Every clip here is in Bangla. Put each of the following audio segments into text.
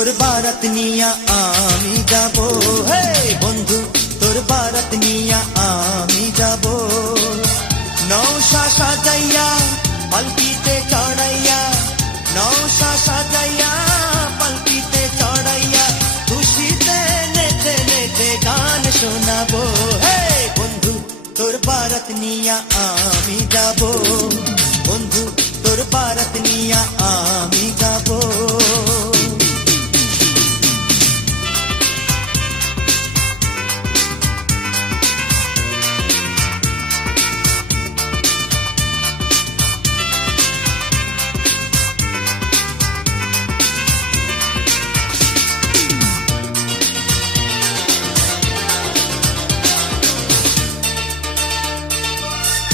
তোর বারাত নিয়া আমি যাব, হে বন্ধু তোর বারাত নিয়া আমি যাব। নৌশা সাজাইয়া পালকিতে চড়াইয়া, নৌশা সাজাইয়া পালকিতে চড়াইয়া, খুশিতে নেচে নেচে গান শোনাবো। হে বন্ধু তোর বারাত নিয়া আমি যাব, বন্ধু তোর বারাত নিয়া আমি যাব।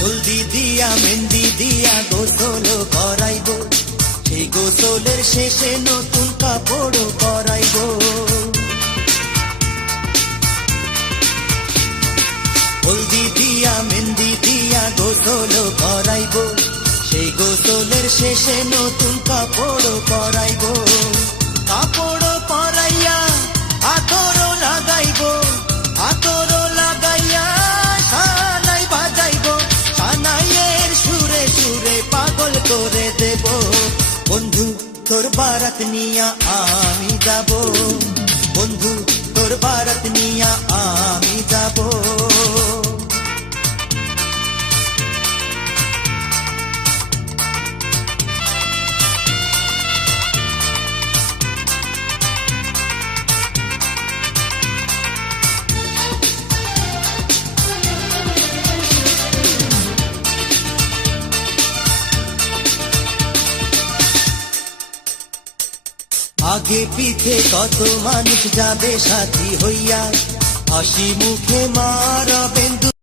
হলদি দিয়া মেহেন্দি দিয়া গোসল করাইব, সেই গোসলের শেষে নতুন কাপড় পরাইব। হলদি দিয়া মেহেন্দি দিয়া গোসল করাইব, সেই গোসলের শেষে নতুন কাপড় পরাইব। কাপড় পরাইয়া আতর লাগাইব, আতর লাগাইয়া সানাই বাজাইব, সানাইয়ের সুরে সুরে পাগল করে দেব। বন্ধু তোর বারাত নিয়া আমি যাব, বন্ধু তোর বারাত নিয়া আমি যাব। আগে পিছে কত মানুষ যাবে সাথী হইয়া, হাসি মুখে মারাবেন।